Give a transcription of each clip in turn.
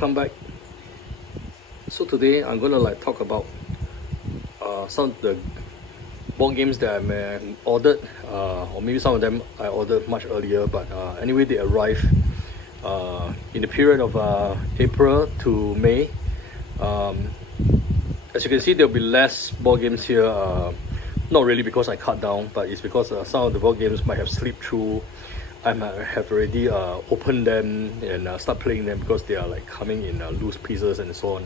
welcome back. So today I'm gonna talk about some of the board games that I ordered, or maybe some of them I ordered much earlier, but anyway they arrived in the period of April to May. As you can see, there'll be less board games here, not really because I cut down, but it's because some of the board games might have slipped through. I might have already opened them and start playing them because they are coming in loose pieces and so on.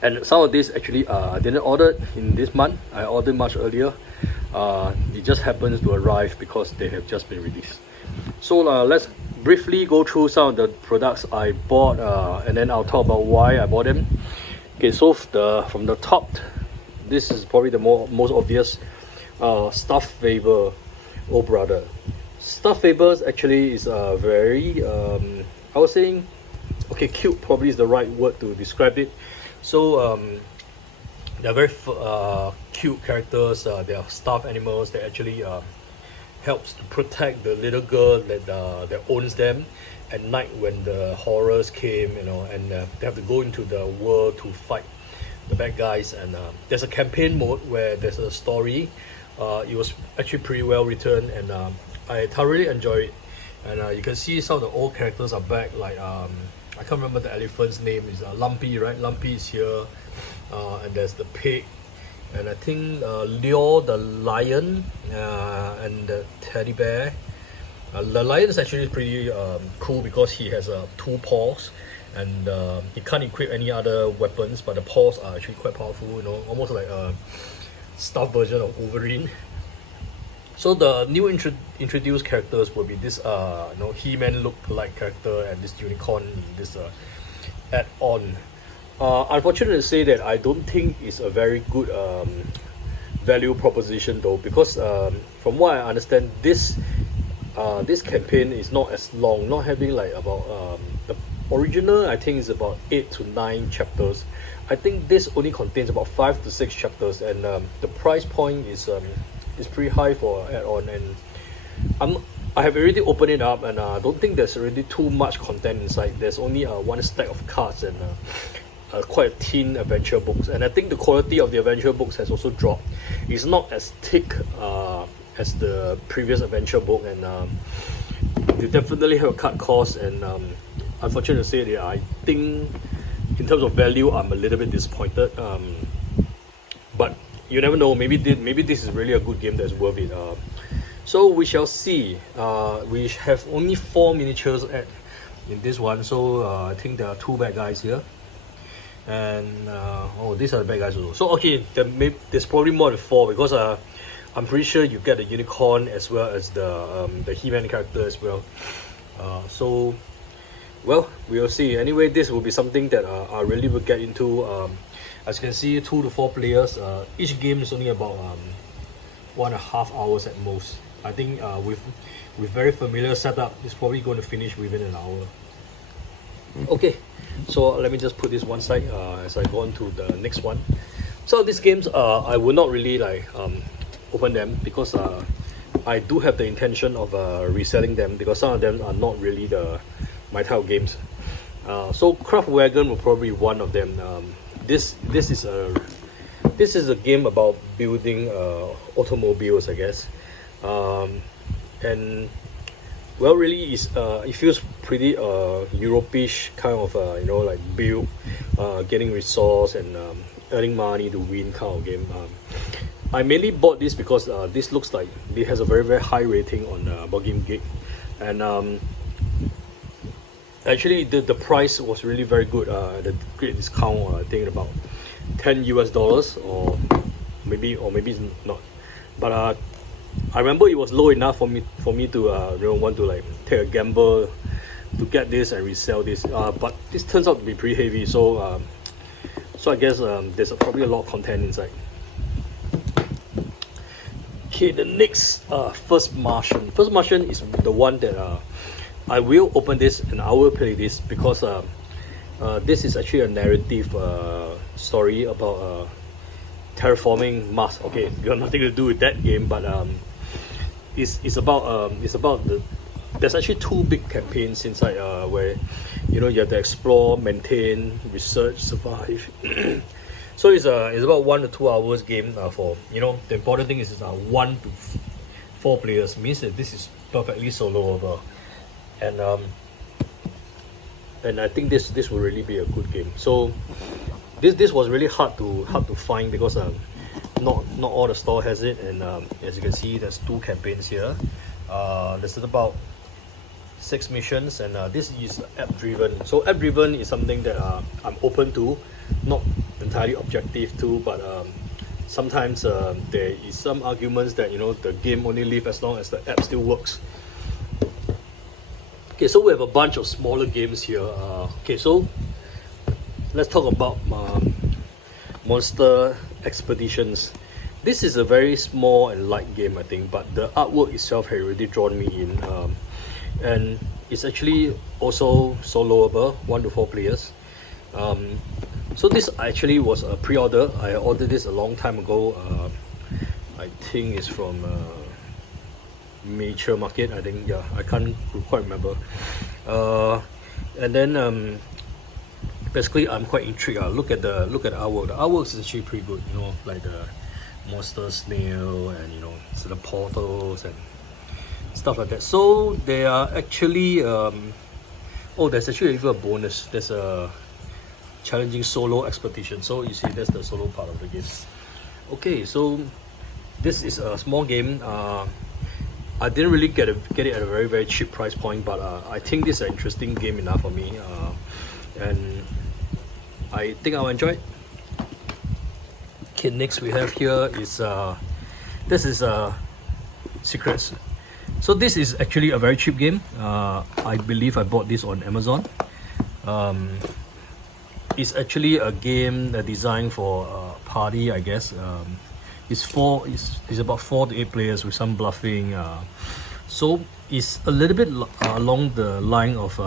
And some of these actually I didn't order in this month. I ordered much earlier. It just happens to arrive because they have just been released. So let's briefly go through some of the products I bought, and then I'll talk about why I bought them. Okay, so from the top, this is probably the most obvious. Stuffed Faber. Oh brother, Stuffed Fabers actually is very I was saying, okay, cute probably is the right word to describe it. So they're very cute characters. They are stuffed animals that actually helps to protect the little girl that owns them at night when the horrors came, and they have to go into the world to fight the bad guys. And there's a campaign mode where there's a story. It was actually pretty well written, and I thoroughly enjoyed it. And you can see some of the old characters are back, I can't remember the elephant's name. Is Lumpy, right? Lumpy is here, and there's the pig, and I think Leo the lion, and the teddy bear. The lion is actually pretty cool because he has 2 paws, and he can't equip any other weapons, but the paws are actually quite powerful, almost like a stuffed version of Wolverine. So the new introduced characters will be this He-Man look-alike character and this unicorn in this add-on. Unfortunately to say that I don't think it's a very good value proposition though, because from what I understand, this campaign is not as long, not having about the original I think is about 8 to 9 chapters. I think this only contains about 5 to 6 chapters, and the price point is pretty high for add-on, and I have already opened it up, and I don't think there's already too much content inside. There's only one stack of cards and quite a thin adventure books, and I think the quality of the adventure books has also dropped. It's not as thick as the previous adventure book, and you definitely have a cut cost, and unfortunately to say that I think in terms of value I'm a little bit disappointed, but you never know, maybe this is really a good game that's worth it. So we shall see. We have only 4 miniatures in this one, so I think there are 2 bad guys here, and these are the bad guys also. So okay, there's probably more than 4, because I'm pretty sure you get the unicorn as well as the He-Man character as well. So well, we will see. Anyway, this will be something that I really will get into. As you can see, 2 to 4 players. Each game is only about 1.5 hours at most. I think with very familiar setup, it's probably going to finish within an hour. Okay, so let me just put this one side as I go on to the next one. So these games, I will not really open them, because I do have the intention of reselling them, because some of them are not really my type of games. So Craft Wagon will probably be one of them. This is a game about building automobiles, I guess, and well, really it feels pretty Europe-ish kind of build, getting resource and earning money to win kind of game. I mainly bought this because this looks like it has a very, very high rating on Board Game Geek, and actually the price was really very good, at a great discount. I think about $10 or maybe it's not, but I remember it was low enough for me to want to take a gamble to get this and resell this, but this turns out to be pretty heavy, so I guess there's probably a lot of content inside. Okay, the next First Martian is the one that I will open this and I will play this, because this is actually a narrative story about terraforming Mars. Okay, it's got nothing to do with that game, but it's about the there's actually two big campaigns inside where you have to explore, maintain, research, survive. So it's about 1 to 2 hours game for the important thing is it's 1 to 4 players, means that this is perfectly soloable, and I think this will really be a good game. So this was really hard to find because not all the store has it, and as you can see, there's 2 campaigns here. There's about 6 missions, and this is app driven. So app driven is something that I'm open to, not entirely objective to, but sometimes there is some arguments that the game only lives as long as the app still works. Okay, so we have a bunch of smaller games here. Okay, so let's talk about Monster Expeditions. This is a very small and light game, I think, but the artwork itself had really drawn me in, and it's actually also soloable, 1 to 4 players. So this actually was a pre-order. I ordered this a long time ago. I think it's from Mature Market, I think. Yeah, I can't quite remember. And then basically I'm quite intrigued. Look at the artwork. The artwork is actually pretty good, like the monster snail and the portals and stuff like that. So they are actually there's actually even a bonus. There's a challenging solo expedition. So you see, that's the solo part of the game. Okay, so this is a small game. I didn't really get it at a very, very cheap price point, but I think this is an interesting game enough for me, and I think I'll enjoy it. Okay, next we have here is this is Secrets. So this is actually a very cheap game. I believe I bought this on Amazon. It's actually a game designed for a party, I guess. It's about 4 to 8 players with some bluffing. So it's a little bit along the line of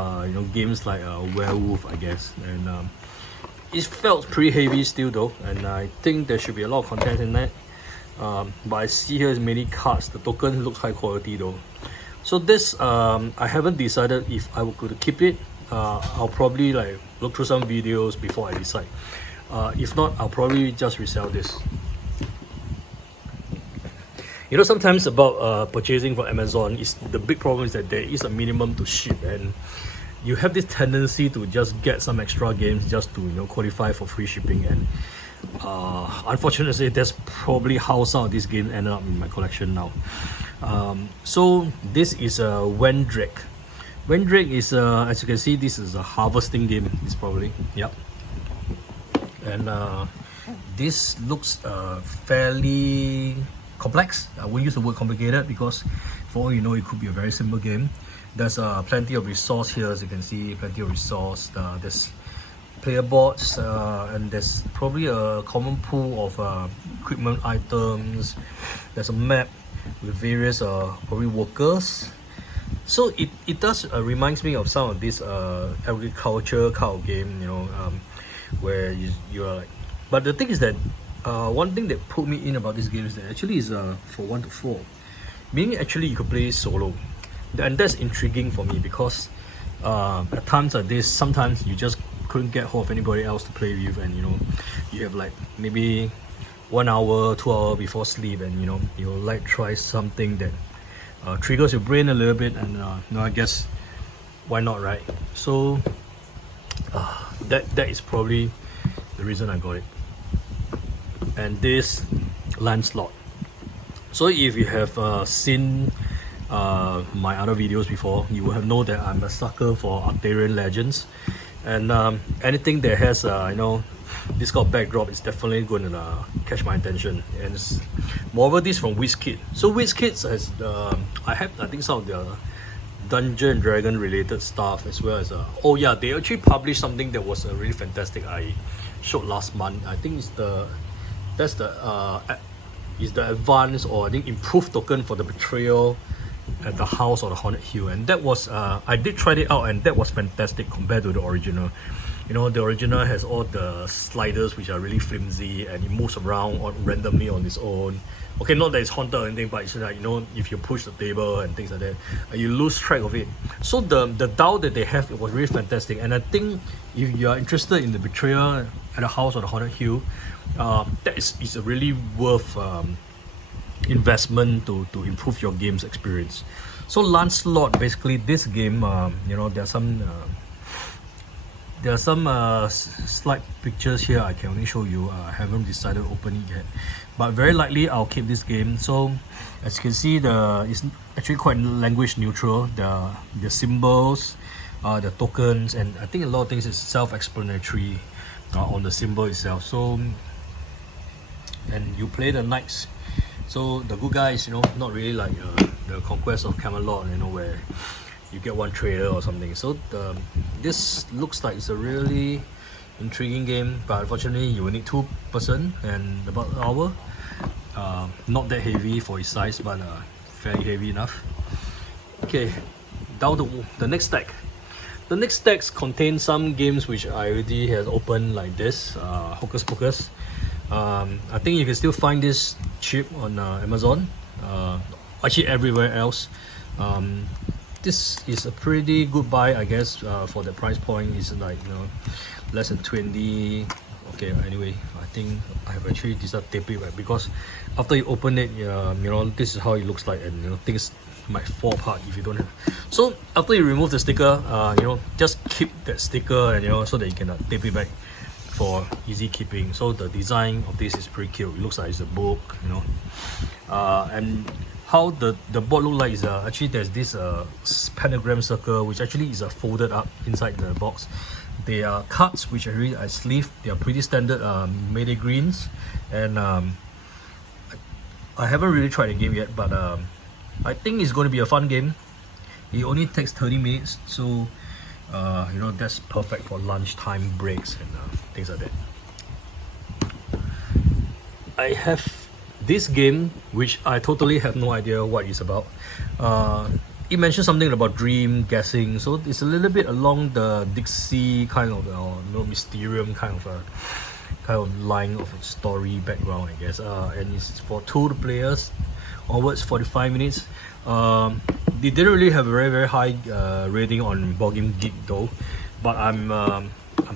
games like Werewolf, I guess. And it felt pretty heavy still though, and I think there should be a lot of content in that. But I see here many cards. The token looks high quality though. So this I haven't decided if I could keep it. I'll probably look through some videos before I decide. If not, I'll probably just resell this. Sometimes about purchasing from Amazon, is the big problem is that there is a minimum to ship, and you have this tendency to just get some extra games just to qualify for free shipping, and unfortunately that's probably how some of these games ended up in my collection now. So this is a Wen Drake. Wen Drake is as you can see, this is a harvesting game. It's probably, yep. And this looks fairly complex. I won't use the word complicated because for all you know, it could be a very simple game. There's plenty of resource here, as you can see, plenty of resource. There's player boards, and there's probably a common pool of equipment items. There's a map with various probably workers. So it does reminds me of some of this agriculture kind of game, where you are like. But the thing is that one thing that put me in about this game is that actually is for 1 to 4, meaning actually you could play solo, and that's intriguing for me because at times like this, sometimes you just couldn't get hold of anybody else to play with, and you have like maybe 1 hour, 2 hours before sleep, and you like try something that triggers your brain a little bit, and I guess why not, right? So that is probably the reason I got it. And this Lancelot. So if you have seen my other videos before, you will have known that I'm a sucker for Arthurian legends, and anything that has this kind of backdrop is definitely going to catch my attention. And moreover, this from WizKid. So WizKids has I think some of the Dungeon and Dragon related stuff, as well as oh yeah, they actually published something that was really fantastic. I showed last month. I think that's the advanced, or I think improved token for the Betrayal at the House of the Haunted Hill, and that was I did try it out, and that was fantastic compared to the original. You know, the original has all the sliders which are really flimsy and it moves around randomly on its own. Okay, not that it's haunted or anything, but it's like, you know, if you push the table and things like that, you lose track of it. So the DAO that they have, it was really fantastic. And I think if you are interested in the Betrayal at the House on the Haunted Hill, that is a really worth investment to improve your game's experience. So Lancelot, basically this game, you know, there are some slide pictures here I can only show you. I haven't decided to open it yet, but very likely I'll keep this game. So as you can see, it's actually quite language neutral. The symbols, the tokens, and I think a lot of things is self-explanatory on the symbol itself. So, and you play the knights. So the good guys, you know, not really like the Conquest of Camelot, you know, where you get one trader or something. So this looks like it's a really intriguing game, but unfortunately you will need 2 person and about an hour. Not that heavy for its size, but fairly heavy enough. Okay, down to the next stack. The next stacks contain some games which I already have opened, like this, Hocus Pocus. I think you can still find this cheap on Amazon, actually everywhere else. This is a pretty good buy, I guess, for the price point. It's like, you know, less than 20. Okay, anyway, I think I have actually decided to tape it right, because after you open it, you know, this is how it looks like, and you know, things might fall apart if you don't have. So after you remove the sticker, you know, just keep that sticker, and you know, so that you can tape it back for easy keeping. So the design of this is pretty cute. It looks like it's a book, you know, and how the board look like is actually there's this pentagram circle, which actually is folded up inside the box. They are cards which are sleeved. They are pretty standard Mayday greens, and I haven't really tried the game yet, but I think it's going to be a fun game. It only takes 30 minutes, so you know, that's perfect for lunchtime breaks and things like that. I have this game which I totally have no idea what it's about. It mentions something about dream guessing, so it's a little bit along the Dixie kind of no Mysterium kind of line of a story background, I guess. And it's for 2 players, onwards 45 minutes. They didn't really have a very high rating on Board Game Geek though, but I'm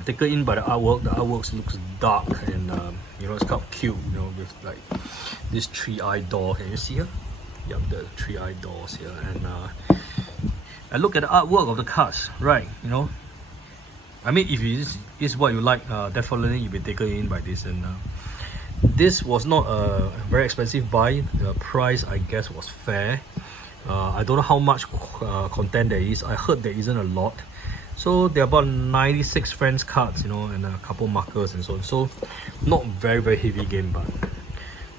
taken in by the artwork. The artwork looks dark and you know, it's kind of cute, you know, with like this 3-eyed door. Can you see here? Yep, the 3-eyed doors here. And look at the artwork of the cards, right? You know, I mean, if it is what you like, definitely you'll be taken in by this. And this was not a very expensive buy. The price, I guess, was fair. I don't know how much content there is. I heard there isn't a lot. So there are about 96 friends cards, you know, and a couple markers and so on. So not very heavy game, but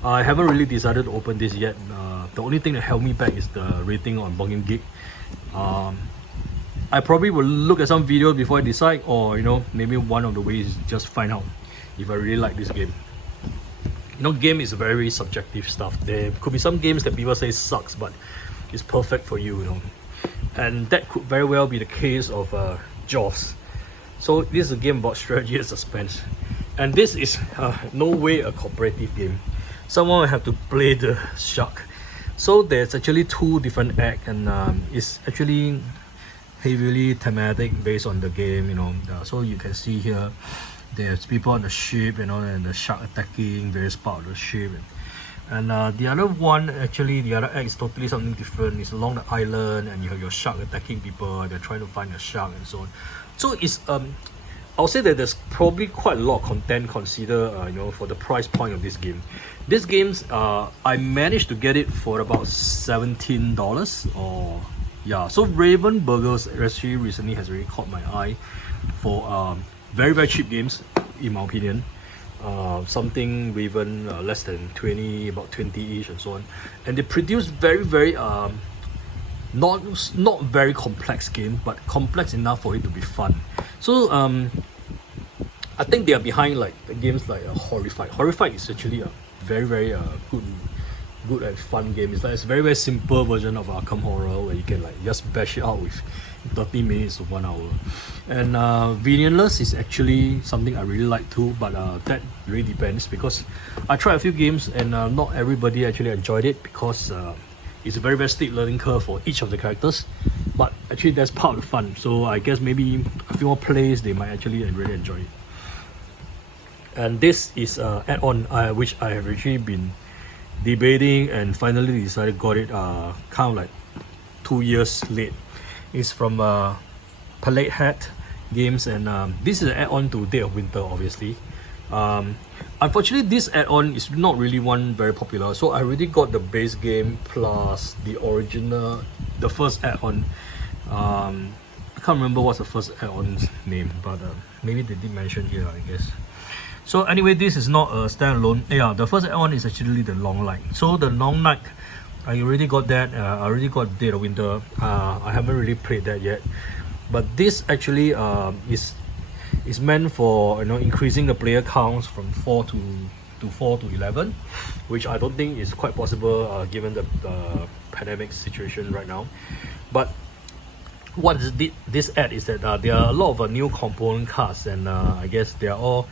I haven't really decided to open this yet. The only thing that held me back is the rating on Board Game Geek. I probably will look at some videos before I decide, or you know, maybe one of the ways is just find out if I really like this game. You know, game is very subjective stuff. There could be some games that people say sucks, but it's perfect for you, you know. And that could very well be the case of Jaws. So this is a game about strategy and suspense, and this is no way a cooperative game. Someone will have to play the shark. So there's actually 2 different acts, and it's actually heavily thematic based on the game, you know. So you can see here there's people on the ship, you know, and the shark attacking various parts of the ship. And the other one, actually, the other act is totally something different. It's along the island, and you have your shark attacking people. They're trying to find a shark and so on. So it's I'll say that there's probably quite a lot of content consider, you know, for the price point of this game. This game's I managed to get it for about $17, or yeah. So Raven Burgers actually recently has really caught my eye for very cheap games, in my opinion. Something Raven less than 20, about 20-ish and so on, and they produce very not very complex game, but complex enough for it to be fun. So I think they are behind like the games like Horrified. Horrified is actually a very good good and fun game. It's like it's a very simple version of Arkham Horror where you can like just bash it out with 30 minutes to 1 hour. And villainless is actually something I really like too, but that really depends because I tried a few games and not everybody actually enjoyed it because it's a very steep learning curve for each of the characters. But actually that's part of the fun. So I guess maybe a few more plays they might actually really enjoy it. And this is an add-on which I have actually been debating and finally decided got it kind of like 2 years late. It's from Palette Hat Games, and this is an add-on to Dead of Winter, obviously. Unfortunately, this add-on is not really one very popular, so I already got the base game plus the original, the first add-on. I can't remember what's the first add-on's name, but maybe they did mention here, I guess. So anyway, this is not a standalone. Yeah, the first add-on is actually the Long Night. So the Long Night, I already got that. I already got Dead of Winter. I haven't really played that yet. But this actually is meant for increasing the player counts from 4 to 11, which I don't think is quite possible given the pandemic situation right now. But what this add is that there are a lot of new component cards, and I guess they are all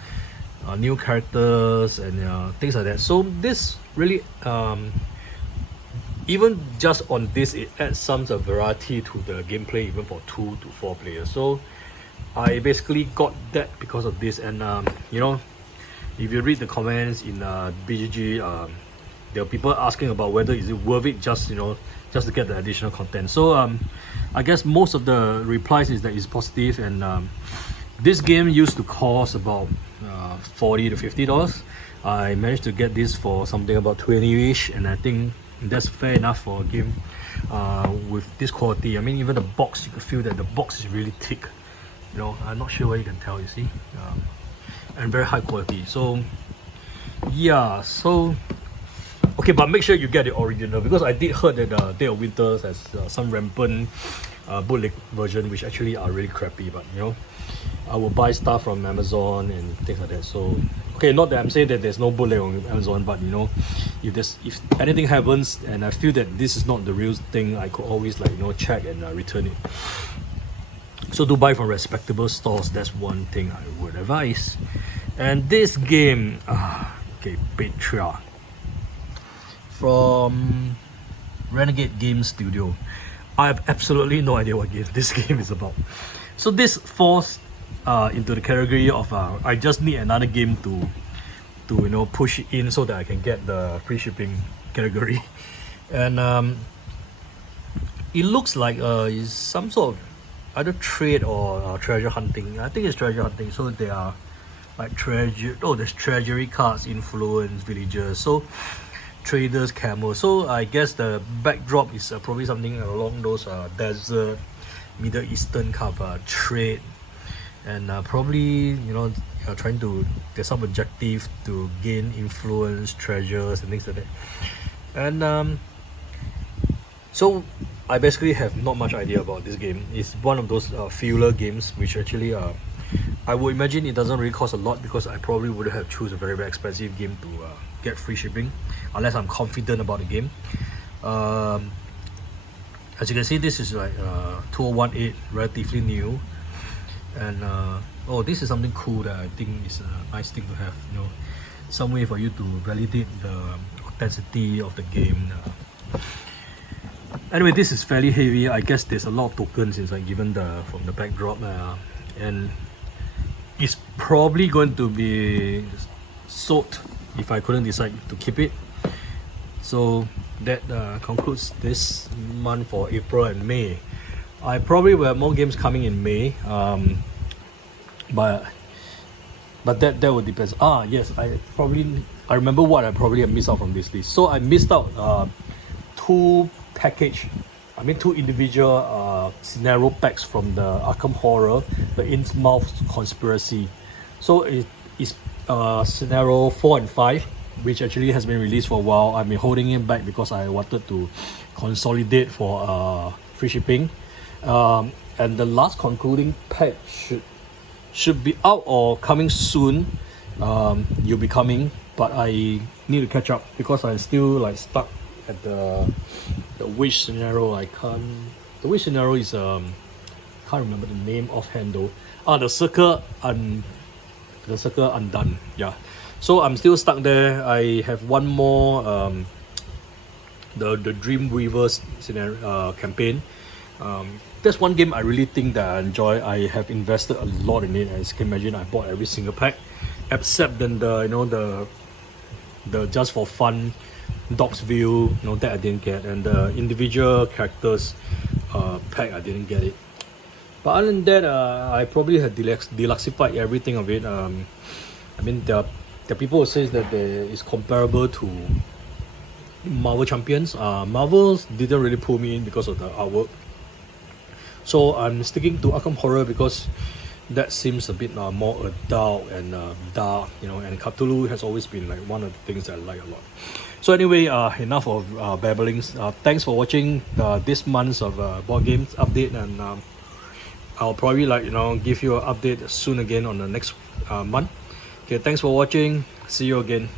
new characters and things like that. So this really even just on this, it adds some variety to the gameplay even for 2 to 4 players. So I basically got that because of this. And if you read the comments in BGG, there are people asking about whether is it worth it just to get the additional content. So I guess most of the replies is that it's positive, and this game used to cost about $40 to $50. I managed to get this for something about 20-ish, and I think that's fair enough for a game with this quality. I mean, even the box, you could feel that the box is really thick. I'm not sure where you can tell, you see, and very high quality. So yeah, okay, but make sure you get the original, because I did heard that Dead of Winter has some rampant bootleg version which actually are really crappy. But I will buy stuff from Amazon and things like that. So okay, not that I'm saying that there's no bootleg on Amazon, but if anything happens and I feel that this is not the real thing, I could always check and return it. So do buy from respectable stores. That's one thing I would advise. And this game, okay, Petra from Renegade Game Studio. I have absolutely no idea what this game is about. So this falls into the category of I just need another game to push it in so that I can get the free shipping category. And it looks like it's some sort of either trade or treasure hunting. I think it's treasure hunting. So there are like there's treasury cards, influence, villagers, so traders, camels. So I guess the backdrop is probably something along those desert, Middle Eastern kind of trade, and probably trying to, there's some objective to gain influence, treasures and things like that. And so I basically have not much idea about this game. It's one of those filler games which actually I would imagine it doesn't really cost a lot, because I probably would have choose a very expensive game to get free shipping unless I'm confident about the game. As you can see, this is like 2018, relatively new. And oh, this is something cool that I think is a nice thing to have, some way for you to validate the authenticity of the game. Anyway, this is fairly heavy. I guess there's a lot of tokens inside given from the backdrop, and it's probably going to be sold if I couldn't decide to keep it. So that concludes this month for April and May. I probably will have more games coming in May, but that would depend. Yes, I remember what I probably have missed out from this list. So I missed out two individual scenario packs from the Arkham Horror, the Innsmouth Conspiracy. So it is scenario 4 and 5, which actually has been released for a while. I've been holding it back because I wanted to consolidate for free shipping. And the last concluding pack should be out or coming soon. You'll be coming, but I need to catch up because I'm still stuck at the wish scenario. The wish scenario is can't remember the name offhand though. The circle undone. Yeah. So I'm still stuck there. I have one more the Dream Weavers scenario campaign. That's one game I really think that I enjoy. I have invested a lot in it. As you can imagine, I bought every single pack, except then the just for fun Dog's View, that I didn't get, and the individual characters pack I didn't get it. But other than that, I probably had deluxified everything of it. I mean, the people who says that it's comparable to Marvel Champions. Marvel didn't really pull me in because of the artwork. So I'm sticking to Arkham Horror because that seems a bit more adult and dark, and Cthulhu has always been like one of the things that I like a lot. So anyway, enough of babblings. Thanks for watching this month's of board games update, and I'll probably give you an update soon again on the next month. Okay, thanks for watching. See you again.